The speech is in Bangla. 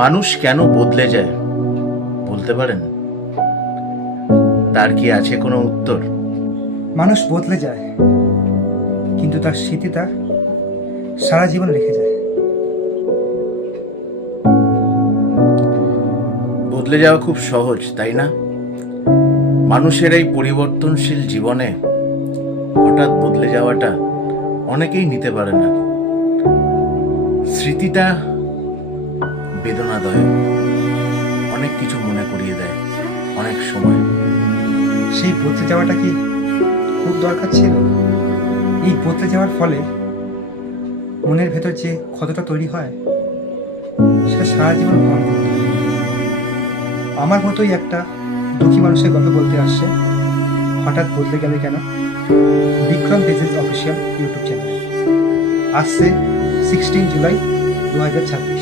মানুষ কেন বদলে যায় বলতে পারেন? তার কি আছে কোনো উত্তর? মানুষ বদলে যায়, কিন্তু তার স্মৃতিটা সারা জীবন রেখে যায়। বদলে যাওয়া খুব সহজ, তাই না? মানুষের এই পরিবর্তনশীল জীবনে হঠাৎ বদলে যাওয়াটা অনেকেই নিতে পারে না। স্মৃতিটা বেদনাদায়ক, অনেক কিছু মনে করিয়ে দেয় অনেক সময়। সেই বদলে যাওয়াটা কি খুব দরকার ছিল? এই বদলে যাওয়ার ফলে মনের ভেতর যে ক্ষতটা তৈরি হয়, সেটা সারা জীবন বহন করতে হয়। আমার মতোই একটা দুঃখী মানুষের গল্প বলতে আসছে হঠাৎ বদলে গেলে কেন, বিক্রম প্রেজেন্স অফিসিয়াল ইউটিউব চ্যানেলে। আসছে 16 জুলাই 2026।